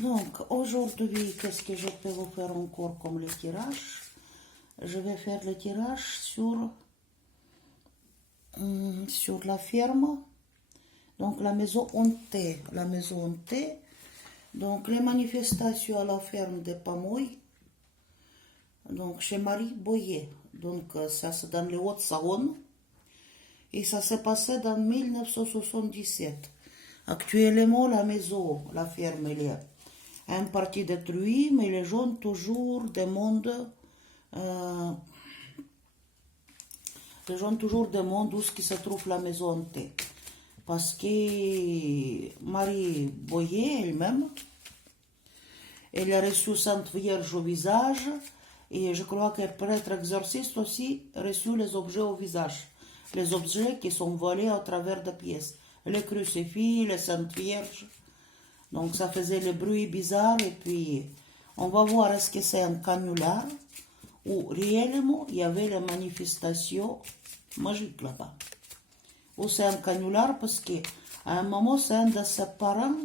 Donc, aujourd'hui, qu'est-ce que je peux vous faire encore comme le tirage? Je vais faire le tirage sur la ferme. Donc, la maison hantée. La maison hantée. Donc, les manifestations à la ferme de Pamoy. Donc, chez Marie Boyer. Donc, ça c'est dans les Hauts-de-Saône. Et ça s'est passé dans 1977. Actuellement, la maison, la ferme, elle est en partie détruite, mais les gens toujours demandent, où est-ce que se trouve la maison hantée. Parce que Marie Boyer elle-même, elle a reçu Sainte Vierge au visage, et je crois que prêtre exorciste aussi reçu les objets au visage. Les objets qui sont volés à travers des pièces. Les crucifix, les Saintes Vierges. Donc ça faisait le bruit bizarre, et puis on va voir est-ce que c'est un canular ou réellement il y avait la manifestation magique là-bas. Ou c'est un canular parce qu'à un moment c'est un de ses parents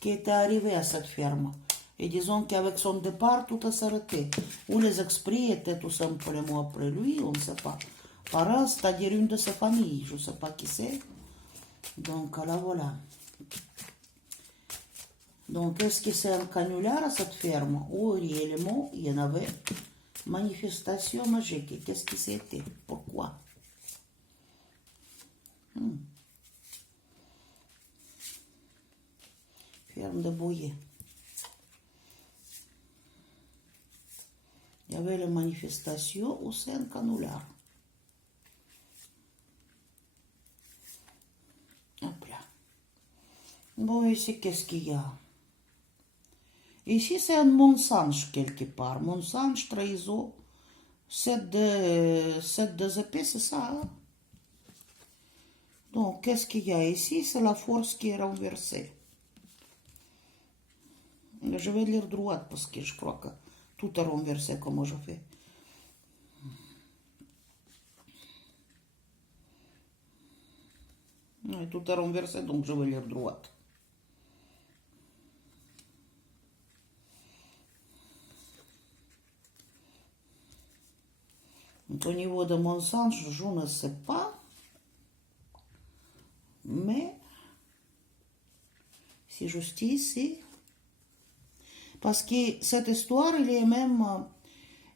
qui était arrivé à cette ferme. Et disons qu'avec son départ tout a s'arrêté. Ou les esprits étaient tout simplement après lui, on ne sait pas. Parents, c'est-à-dire une de ses familles, je ne sais pas qui c'est. Donc là voilà. Donc, est-ce que c'est un canular à cette ferme? Ou réellement, il y en avait manifestation magique. Qu'est-ce que c'était? Pourquoi? Ferme de Boyer. Il y avait la manifestation ou c'est un canular? Hop là. Bon, ici, qu'est-ce qu'il y a? Ici, c'est un mensonge quelque part. Mensonge, trahison, 7 de épée, c'est ça. Hein? Donc, qu'est-ce qu'il y a ici? C'est la force qui est renversée. Je vais lire droite parce que je crois que tout est renversé comme je fais. Oui, tout est renversé, donc je vais lire droite. Donc, au niveau de mon sens, je ne sais pas. Mais, c'est juste ici. Parce que cette histoire, il est même,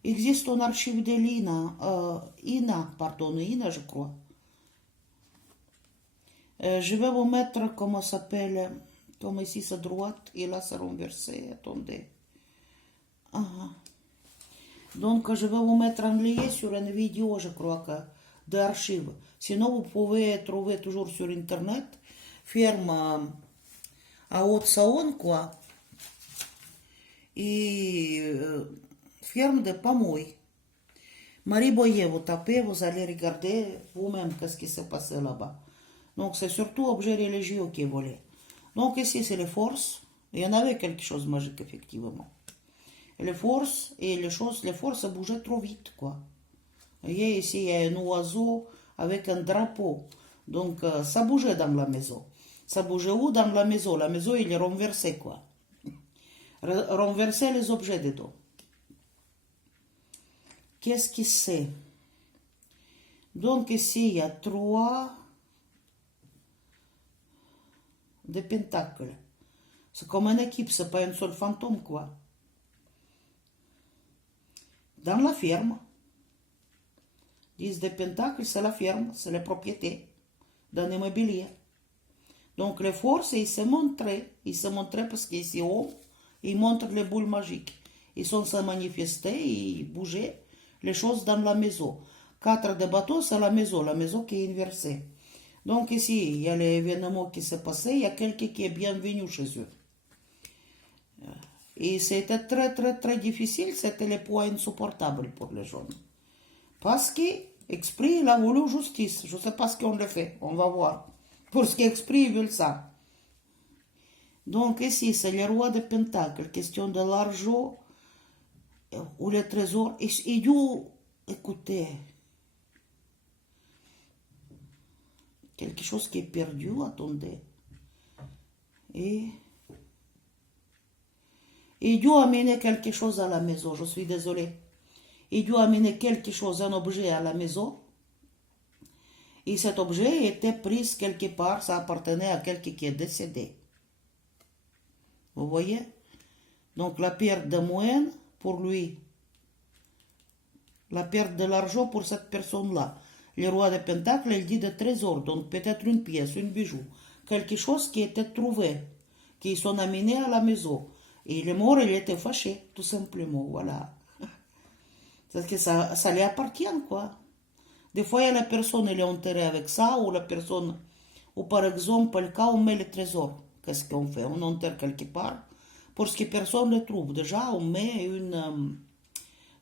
existe en archive de INA, je crois. Je vais vous mettre, comment ça s'appelle, comme ici, c'est droite, et là, c'est renversé, attendez. Donc, je vais vous mettre un lien sur une vidéo, je crois, d'archives. Sinon, vous pouvez trouver toujours sur Internet, ferme à Haute-Saône, quoi. Et ferme de Pamoy. Marie Boyer, vous tapez, vous allez regarder vous-même qu'est-ce qui s'est passé là-bas. Donc, c'est surtout objets religieux qui est volé. Donc, ici, c'est les forces. Il y en avait quelque chose de magique, effectivement. Et les forces, les forces bougeaient trop vite, quoi. Vous voyez, ici, il y a un oiseau avec un drapeau. Donc, ça bougeait dans la maison. Ça bougeait où dans la maison? La maison, il est renversé, quoi. Renverser les objets dedans. Qu'est-ce que c'est? Donc, ici, il y a 3 de pentacles. C'est comme une équipe, c'est pas un seul fantôme, quoi. Dans la ferme. 10 de pentacles, c'est la ferme, c'est la propriété d'un immobilier. Donc, les forces, ils se montraient parce qu'ici haut, ils montrent les boules magiques. Ils sont se manifester, ils bougeaient les choses dans la maison. 4 de bateaux, c'est la maison qui est inversée. Donc, ici, il y a l'événement qui s'est passé, il y a quelqu'un qui est bienvenu chez eux. Et c'était très, très, très difficile, c'était le poids insupportable pour les gens. Parce que l'esprit, il a voulu justice. Je ne sais pas ce qu'on le fait, on va voir. Parce que l'esprit, il veut ça. Donc ici, c'est le roi de Pentacles, question de l'argent ou le trésor. Et Dieu, écoutez, quelque chose qui est perdu, attendez. Et Il doit amener quelque chose à la maison, je suis désolée. Il doit amener quelque chose, un objet à la maison. Et cet objet était pris quelque part, ça appartenait à quelqu'un qui est décédé. Vous voyez? Donc la perte de moyens pour lui. La perte de l'argent pour cette personne-là. Le roi de Pentacle, il dit de trésor, donc peut-être une pièce, un bijou. Quelque chose qui était trouvé, qui sont amenés à la maison. Et le mort, il était fâché, tout simplement, voilà. C'est que ça lui appartient, quoi. Des fois, il y a la personne, elle est enterrée avec ça, ou la personne, ou par exemple, quand on met le trésor, qu'est-ce qu'on fait? On enterre quelque part, pour que personne ne le trouve. Déjà, on met un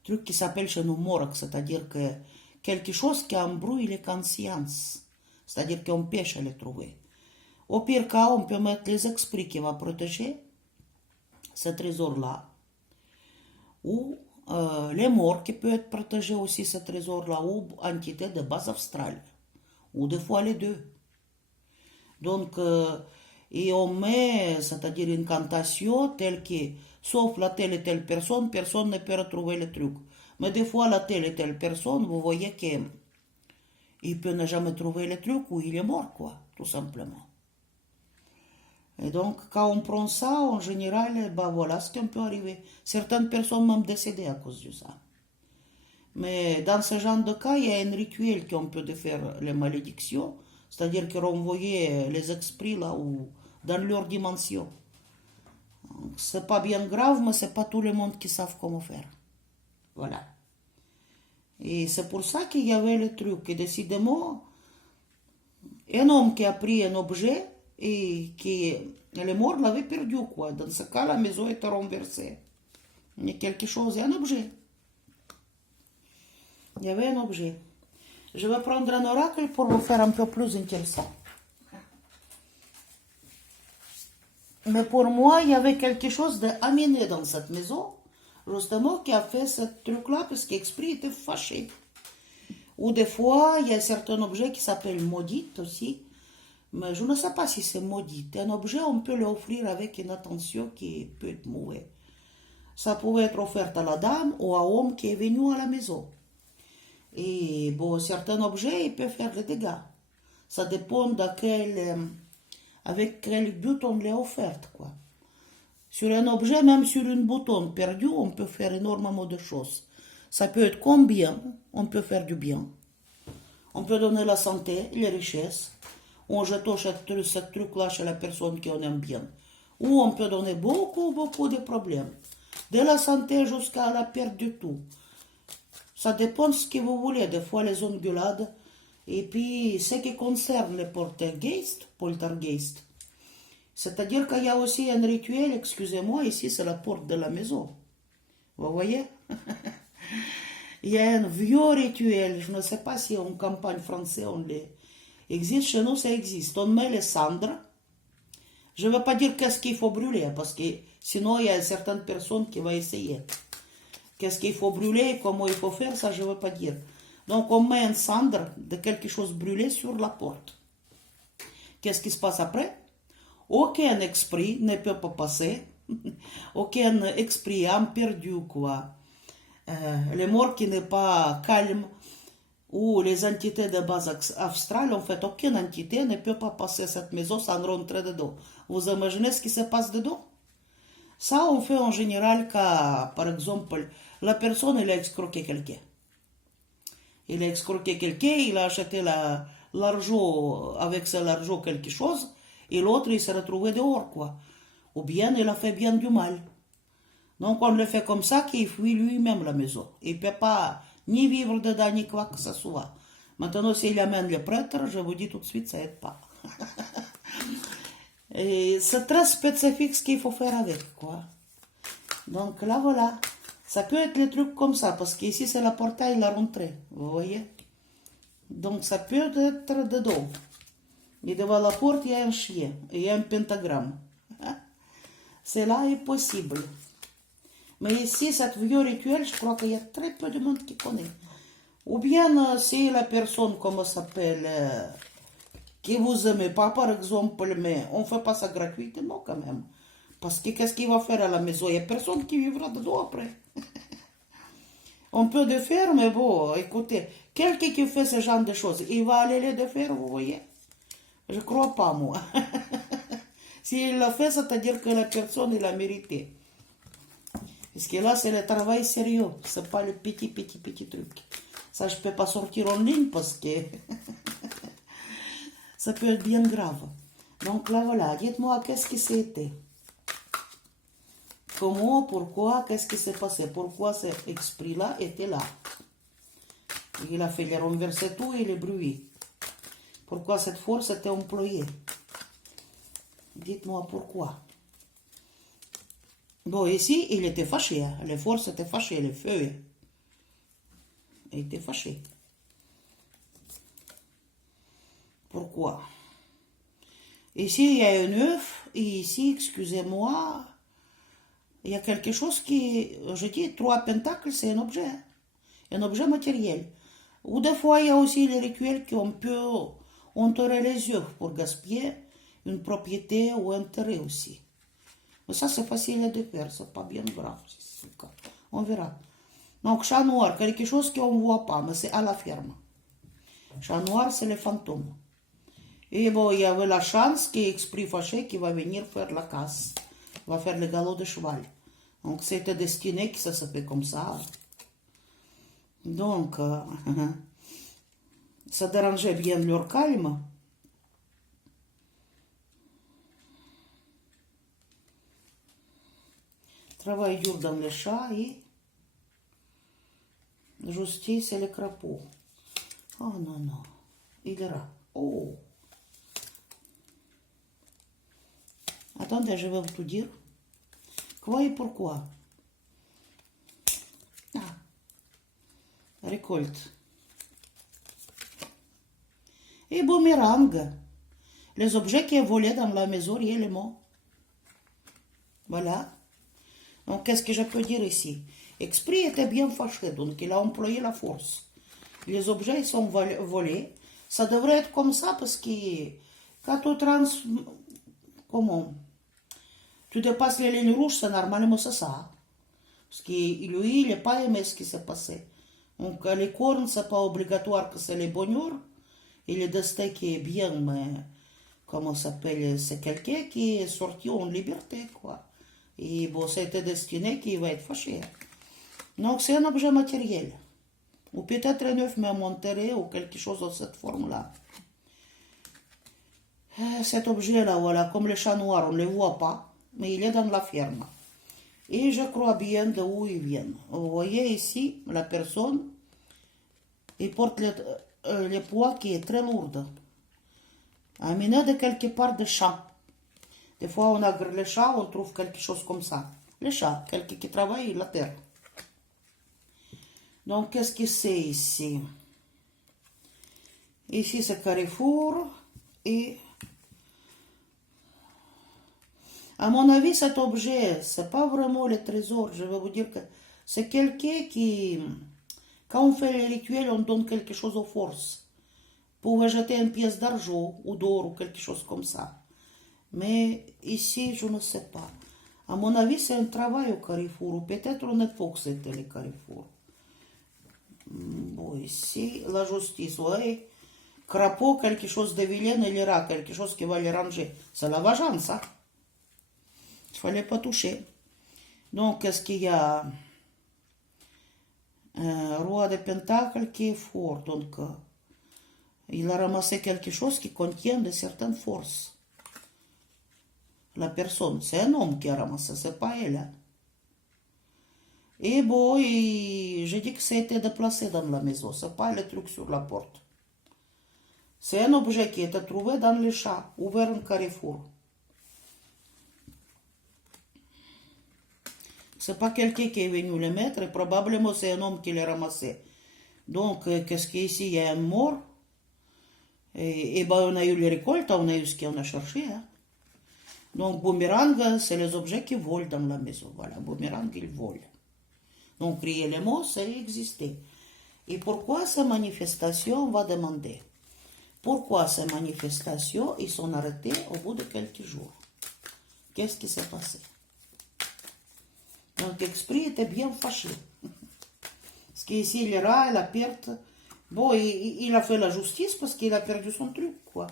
truc qui s'appelle chez nous morgue, c'est-à-dire que quelque chose qui embrouille les consciences, c'est-à-dire qu'on pêche à le trouver. Au pire cas, on peut mettre les esprits qui vont protéger ce trésor-là, ou les morts qui peuvent être protégés aussi ce trésor-là, ou entités de base astrale, ou des fois les deux. Donc, et on met, c'est-à-dire une incantation telle que, sauf la telle et telle personne, personne ne peut retrouver le truc. Mais des fois, la telle et telle personne, vous voyez qu'il peut ne jamais trouver le truc ou il est mort, quoi, tout simplement. Et donc, quand on prend ça, en général, bah voilà ce qui peut arriver. Certaines personnes même décédées à cause de ça. Mais dans ce genre de cas, il y a un rituel qu'on peut faire les malédictions, c'est-à-dire que renvoyer les esprits là où, dans leur dimension. C'est pas bien grave, mais c'est pas tout le monde qui savent comment faire. Voilà. Et c'est pour ça qu'il y avait le truc. Et décidément, un homme qui a pris un objet et qui le mort l'avait perdu, quoi. Dans ce cas, la maison était renversée. Il y a quelque chose, il y a un objet. Il y avait un objet. Je vais prendre un oracle pour vous faire un peu plus intéressant. Mais pour moi, il y avait quelque chose d'amené dans cette maison, justement, qui a fait ce truc-là, parce qu'Esprit était fâché. Ou des fois, il y a certains objets qui s'appellent maudits aussi, mais je ne sais pas si c'est maudit. Un objet, on peut l'offrir avec une attention qui peut être mauvaise. Ça pouvait être offert à la dame ou à l'homme qui est venu à la maison. Et bon, certains objets, ils peuvent faire des dégâts. Ça dépend avec quel but on l'a offert, quoi. Sur un objet, même sur une bouton perdu, on peut faire énormément de choses. Ça peut être comme bien, on peut faire du bien. On peut donner la santé, les richesses. On jette ce truc-là chez la personne qui en aime bien. Ou on peut donner beaucoup, beaucoup de problèmes. De la santé jusqu'à la perte de tout. Ça dépend de ce que vous voulez. Des fois, les ongulades. Et puis, ce qui concerne les poltergeist, c'est-à-dire qu'il y a aussi un rituel, excusez-moi, ici c'est la porte de la maison. Vous voyez? Il y a un vieux rituel, je ne sais pas si en campagne française on les existe, chez nous ça existe. On met les cendres. Je ne veux pas dire qu'est-ce qu'il faut brûler, parce que sinon il y a certaines personnes qui vont essayer. Qu'est-ce qu'il faut brûler, comment il faut faire, ça je ne veux pas dire. Donc on met une cendre de quelque chose brûlé sur la porte. Qu'est-ce qui se passe après? Aucun esprit ne peut pas passer. Aucun esprit a perdu, quoi. Les morts qui n'est pas calme ou les entités de base astrale, en fait, aucune entité ne peut pas passer cette maison sans rentrer dedans. Vous imaginez ce qui se passe dedans? Ça, on fait en général quand, par exemple, la personne, elle a escroqué quelqu'un. Il a escroqué quelqu'un, il a acheté l'argent, avec cet argent quelque chose, et l'autre, il s'est retrouvé dehors, quoi. Ou bien, il a fait bien du mal. Donc, on le fait comme ça qu'il fuit lui-même la maison. Il ne peut pas ni vivre dedans, ni quoi que ce soit. Maintenant, s'il amène le prêtre, je vous dis tout de suite, ça n'aide pas. Et c'est très spécifique ce qu'il faut faire avec, quoi. Donc, là, voilà. Ça peut être des trucs comme ça, parce qu'ici, c'est la portail, la rentrée. Vous voyez? Donc, ça peut être dedans. Et devant la porte, il y a un chien. Il y a un pentagramme. Cela est possible. Mais ici, cette vieux rituel, je crois qu'il y a très peu de monde qui connaît. Ou bien, si la personne, comment s'appelle, qui vous aime pas, par exemple, mais on ne fait pas ça gratuitement quand même. Parce que qu'est-ce qu'il va faire à la maison? Il n'y a personne qui vivra dedans après. On peut le faire, mais bon, écoutez, quelqu'un qui fait ce genre de choses, il va aller les défaire, vous voyez? Je crois pas, moi. S'il l'a fait, c'est-à-dire que la personne, il a mérité. Parce que là, c'est le travail sérieux. C'est pas le petit truc. Ça, je peux pas sortir en ligne parce que ça peut être bien grave. Donc là, voilà. Dites-moi, qu'est-ce qui c'était? Comment, pourquoi, qu'est-ce qui s'est passé? Pourquoi cet esprit-là était là? Il a fait les renverser tout et les bruits. Pourquoi cette force était employée? Dites-moi pourquoi. Bon, ici, il était fâché. Hein. Les forces étaient fâchées, les feux. Il était fâché. Pourquoi? Ici, il y a un œuf. Et ici, excusez-moi, il y a quelque chose qui... Je dis, 3 pentacles, c'est un objet matériel. Ou des fois, il y a aussi les rituels qu'on peut entourer les œufs pour gaspiller une propriété ou un intérêt aussi. Mais ça, c'est facile à faire, c'est pas bien grave. On verra. Donc, chat noir, quelque chose qu'on ne voit pas, mais c'est à la ferme. Chat noir, c'est les fantômes. Et bon, il y avait la chance qui est esprit fâché qui va venir faire la casse. Il va faire le galop de cheval. Donc, c'était destiné que ça se fait comme ça. Donc, ça dérangeait bien leur calme. Travail dur dans les chats et justice et les crapauds. Oh non, non. Il est là. Oh. Attendez, je vais vous tout dire. Quoi et pourquoi? Ah. Récolte. Et boomerang. Les objets qui est volé dans la maison réellement. Voilà. Donc, qu'est-ce que je peux dire ici? Esprit était bien fâché, donc il a employé la force. Les objets sont volés. Ça devrait être comme ça parce que quand comment? Tu dépasses les lignes rouges, c'est normalement ça. Parce que lui, il n'a pas aimé ce qui s'est passé. Donc, les cornes, c'est pas obligatoire que c'est les bonheurs. Et le destin qui est bien, mais comment ça s'appelle? C'est quelqu'un qui est sorti en liberté, quoi. Et bon, c'était destiné qu'il va être fâché. Donc, c'est un objet matériel. Ou peut-être un œuf même enterré ou quelque chose de cette forme-là. Cet objet-là, voilà, comme le chat noir, on ne le voit pas, mais il est dans la ferme. Et je crois bien d'où il vient. Vous voyez ici, la personne, il porte le poids qui est très lourd. Amené de quelque part de champ. Des fois, on a les chats, on trouve quelque chose comme ça. Les chats, quelqu'un qui travaille la terre. Donc, qu'est-ce que c'est ici? Ici, c'est Carrefour. Et, à mon avis, cet objet, c'est pas vraiment le trésor. Je vais vous dire que c'est quelqu'un qui, quand on fait les rituels, on donne quelque chose aux forces. Pour jeter une pièce d'argent ou d'or ou quelque chose comme ça. Mais ici, je ne sais pas. À mon avis, c'est un travail au Carrefour. Ou peut-être en époque, c'était le Carrefour. Bon, ici, la justice, oui. Crapaud, quelque chose de vilain, et les rats, quelque chose qui va les ranger. C'est la vengeance, ça. Il ne fallait pas toucher. Donc, qu'est-ce qu'il y a? Roi de Pentacle qui est fort. Donc, il a ramassé quelque chose qui contient de certaines forces. La personne, c'est un homme qui a ramassé, c'est pas elle. Hein. Et bon, je dis que ça a été déplacé dans la maison, c'est pas le truc sur la porte. C'est un objet qui a été trouvé dans le chat, ouvert en Carrefour. C'est pas quelqu'un qui est venu le mettre, et probablement c'est un homme qui l'a ramassé. Donc, qu'est-ce qu'il y a ici? Il y a un mort. Et ben, on a eu les récoltes, on a eu ce qu'on a cherché. Hein. Donc, boomerang, c'est les objets qui volent dans la maison. Voilà, boomerang, il vole. Donc, réellement, ça existait. Et pourquoi ces manifestations, on va demander. Pourquoi ces manifestations, ils sont arrêtés au bout de quelques jours? Qu'est-ce qui s'est passé? Donc, l'esprit était bien fâché. Parce qu'ici, le rat, il a perdu. Bon, il a fait la justice parce qu'il a perdu son truc, quoi.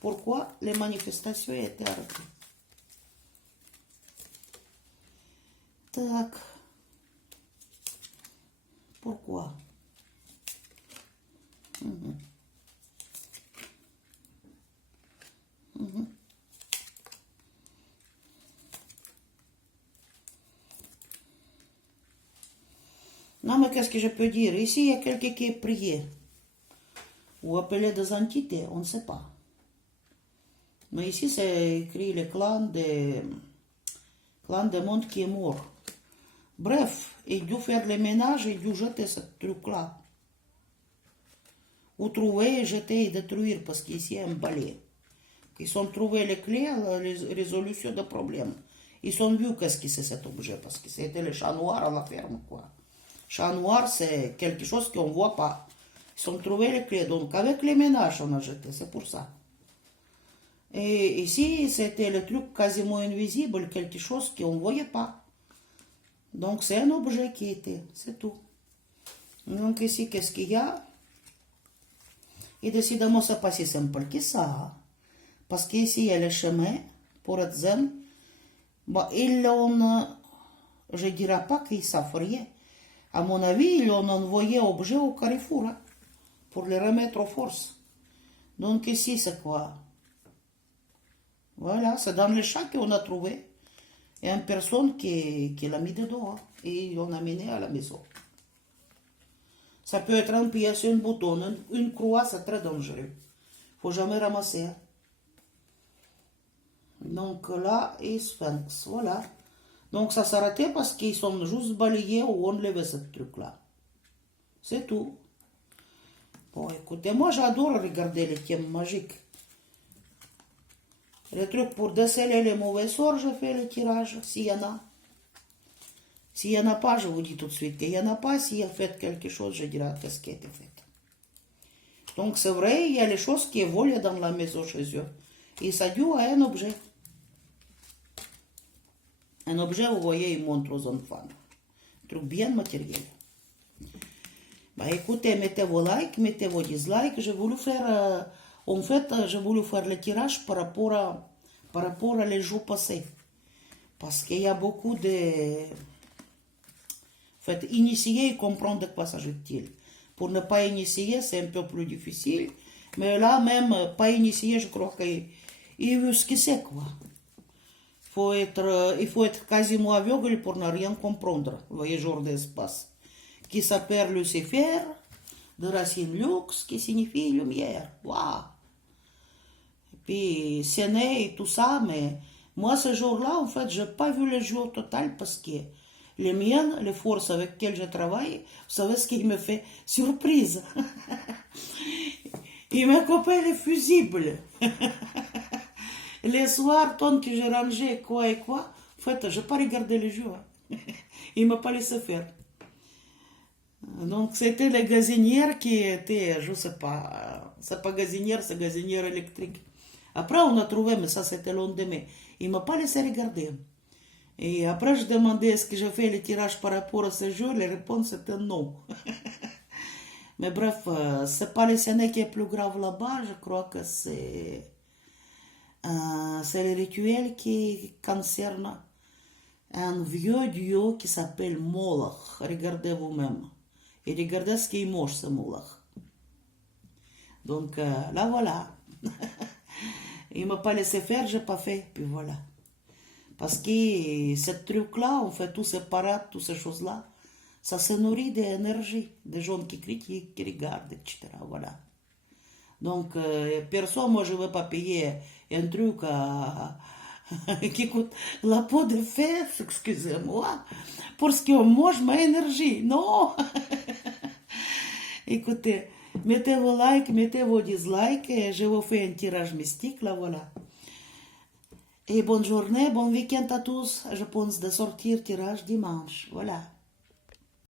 Pourquoi les manifestations étaient arrêtées? Tac. Pourquoi? Non, mais qu'est-ce que je peux dire? Ici, il y a quelqu'un qui est prié. Ou appelé des entités, on ne sait pas. Mais ici, c'est écrit le clan de monde qui est mort. Bref, il dû faire le ménage, il dû jeter ce truc-là. Ou trouver, jeter et détruire, parce qu'ici, il y a un balai. Ils ont trouvé les clés à la résolution des problèmes. Ils ont vu qu'est-ce que c'est cet objet, parce que c'était le chat noir à la ferme, quoi. Chat noir, c'est quelque chose qu'on ne voit pas. Ils ont trouvé les clés, donc avec les ménages, on a jeté, c'est pour ça. Et ici, c'était le truc quasiment invisible, quelque chose qu'on ne voyait pas. Donc, c'est un objet qui était, c'est tout. Donc, ici, qu'est-ce qu'il y a? Et décidément, c'est pas si simple que ça. Parce qu'ici, il y a le chemin pour être zen. Bon, je ne dirais pas qu'ils savent rien. À mon avis, ils ont envoyé objet au carrefour pour les remettre aux forces. Donc, ici, c'est quoi? Voilà, c'est dans le chat qu'on a trouvé. Et une personne qui l'a mis dedans. Et ils l'ont amené à la maison. Ça peut être une pièce, un bouton, une croix, c'est très dangereux. Il ne faut jamais ramasser. Donc là, et Sphinx, voilà. Donc ça s'est arrêté parce qu'ils ont juste balayé ou enlevé ce truc-là. C'est tout. Bon, écoutez, moi j'adore regarder les thèmes magiques. Le truc pour déceler les mauvais sorts, je fais le tirage, s'il y en a. S'il n'y en a pas, je vous dis tout de suite qu'il n'y en a pas. S'il a fait quelque chose, je dirai qu'est-ce qui a été fait. Donc c'est vrai, il y a les choses qui volent dans la maison chez eux. Et ça dû à un objet. Un objet, vous voyez, il montre aux enfants. Un truc bien matériel. Bah écoutez, mettez vos likes, mettez vos dislikes. J'ai voulu faire, en fait, j'ai voulu faire le tirage par rapport à les jours passés. Parce qu'il y a beaucoup de... En fait, initier et comprendre de quoi s'agit-il. Pour ne pas initier, c'est un peu plus difficile. Mais là, même, pas initié, je crois qu'il veut ce que c'est, quoi. Il faut être quasiment aveugle pour ne rien comprendre, voyageur d'espace, qui s'appelle Lucifer, de racine lux, qui signifie lumière. Waouh! Et puis, c'est né et tout ça, mais moi, ce jour-là, en fait, je n'ai pas vu le jour total parce que les miennes, les forces avec lesquelles je travaille, vous savez ce qui me fait surprise. Il m'a coupé les fusibles. Les soirs, tant que j'ai rangé quoi et quoi, en fait, je n'ai pas regardé le jour. Il ne m'a pas laissé faire. Donc, c'était les gazinières qui étaient, je ne sais pas, c'est pas gazinière, c'est gazinière électrique. Après, on a trouvé, mais ça, c'était le lendemain. Il ne m'a pas laissé regarder. Et après, je demandais est-ce que je fais le tirage par rapport à ce jour. La réponse était non. Mais bref, c'est pas le Séné qui est plus grave là-bas. Je crois que c'est le rituel qui concerne un vieux dieu qui s'appelle Moloch. Regardez vous-même. Et regardez ce qui est moche, ce Moloch. Donc là, voilà. Il m'a pas laissé faire, j'ai pas fait. Puis voilà. Parce que ce truc-là, on fait tous ces parades, toutes ces choses-là, ça se nourrit d'énergie, des gens qui critiquent, qui regardent, etc. Voilà. Donc, personne, moi, je ne veux pas payer un truc qui coûte la peau de fesses, excusez-moi, parce que moi, je mets énergie. Non. Écoutez, mettez vos likes, mettez vos dislikes, et je vous fais un tirage mystique, là, voilà. Et bonne journée, bon week-end à tous. Je pense de sortir tirage dimanche. Voilà.